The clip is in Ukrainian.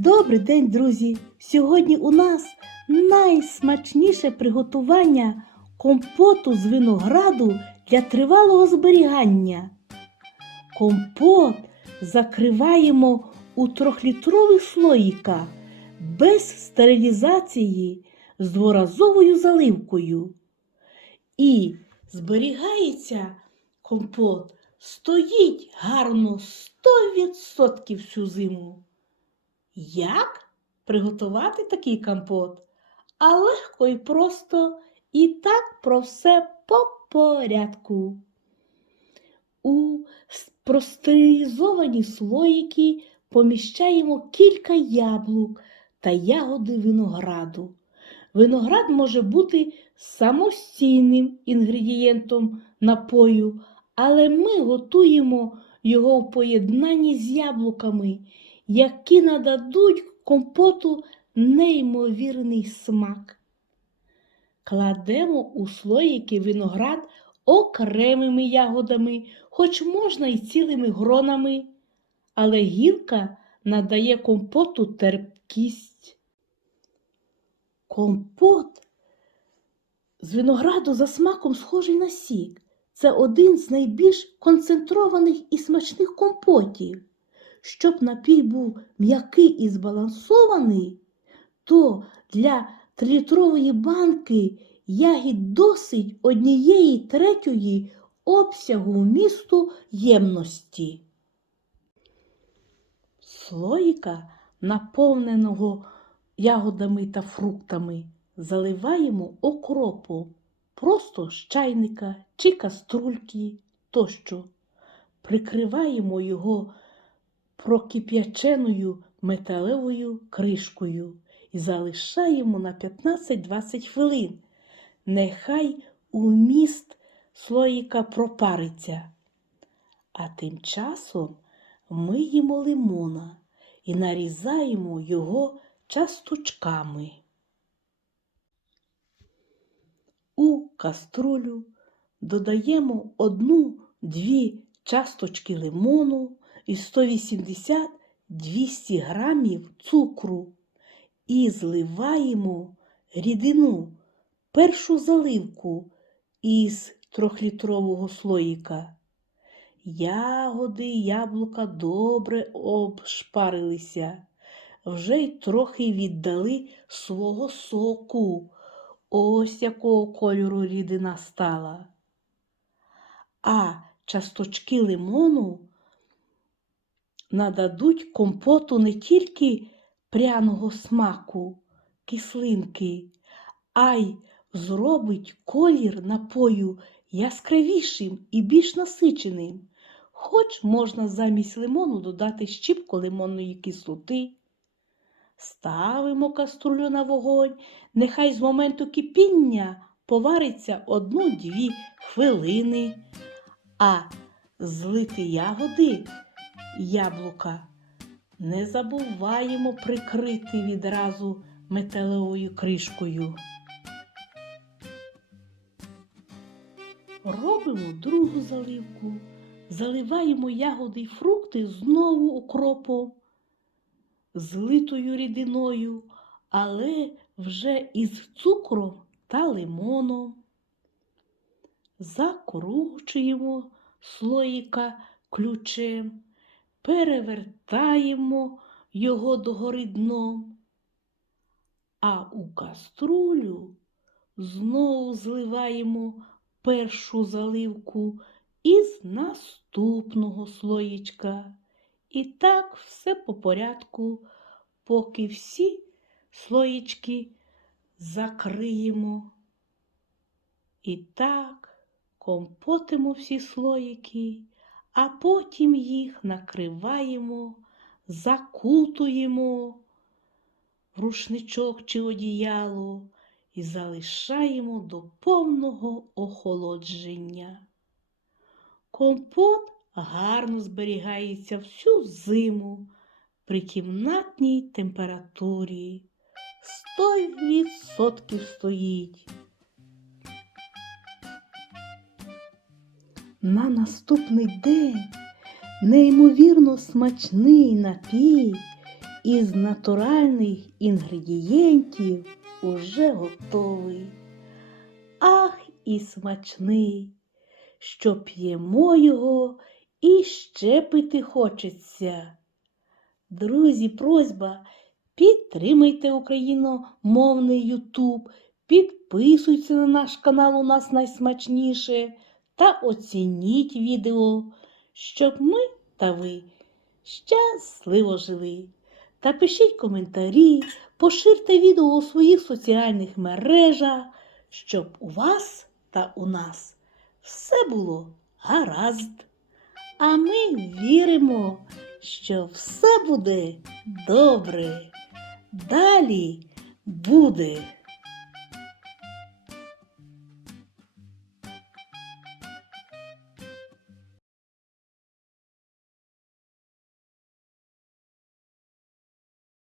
Добрий день, друзі! Сьогодні у нас найсмачніше приготування компоту з винограду для тривалого зберігання. Компот закриваємо у трьохлітрових слоїках без стерилізації з дворазовою заливкою. І зберігається компот, стоїть гарно 100% всю зиму. Як приготувати такий компот? А легко і просто, і так про все по порядку. У простерилізовані слоїки поміщаємо кілька яблук та ягоди винограду. Виноград може бути самостійним інгредієнтом напою, але ми готуємо його в поєднанні з яблуками, які нададуть компоту неймовірний смак. Кладемо у слоїки виноград окремими ягодами, хоч можна і цілими гронами, але гілка надає компоту терпкість. Компот з винограду за смаком схожий на сік. Це один з найбільш концентрованих і смачних компотів. Щоб напій був м'який і збалансований, то для трилітрової банки ягід досить однієї третьої обсягу вмісту ємності. Слоїка, наповненого ягодами та фруктами, заливаємо окропом просто з чайника чи каструльки тощо. Прикриваємо його прокип'яченою металевою кришкою і залишаємо на 15-20 хвилин. Нехай уміст слоїка пропариться. А тим часом миємо лимона і нарізаємо його часточками. У каструлю додаємо одну-дві часточки лимону і 180-200 грамів цукру і зливаємо рідину, першу заливку із трьохлітрового слоїка. Ягоди яблука добре обшпарилися, вже й трохи віддали свого соку. Ось якого кольору рідина стала. А часточки лимону нададуть компоту не тільки пряного смаку, кислинки, а й зробить колір напою яскравішим і більш насиченим. Хоч можна замість лимону додати щіпку лимонної кислоти. Ставимо каструлю на вогонь, нехай з моменту кипіння повариться одну-дві хвилини, а злити ягоди яблука не забуваємо прикрити відразу металевою кришкою. Робимо другу заливку, заливаємо ягоди й фрукти знову укропом, злитою рідиною, але вже із цукром та лимоном. Закручуємо слоїка ключем, перевертаємо його догори дном, а у каструлю знову зливаємо першу заливку із наступного слоїчка. І так все по порядку, поки всі слоїчки закриємо. І так компотимо всі слоїки, а потім їх накриваємо, закутуємо в рушничок чи одіяло і залишаємо до повного охолодження. Компот гарно зберігається всю зиму при кімнатній температурі. 100% стоїть. На наступний день неймовірно смачний напій із натуральних інгредієнтів уже готовий. Ах, і смачний, що п'ємо його і ще пити хочеться. Друзі, просьба, підтримайте україномовний Ютуб, підписуйтесь на наш канал у нас найсмачніше та оцініть відео, щоб ми та ви щасливо жили. Та пишіть коментарі, поширте відео у своїх соціальних мережах, щоб у вас та у нас все було гаразд. А ми віримо, що все буде добре. Далі буде.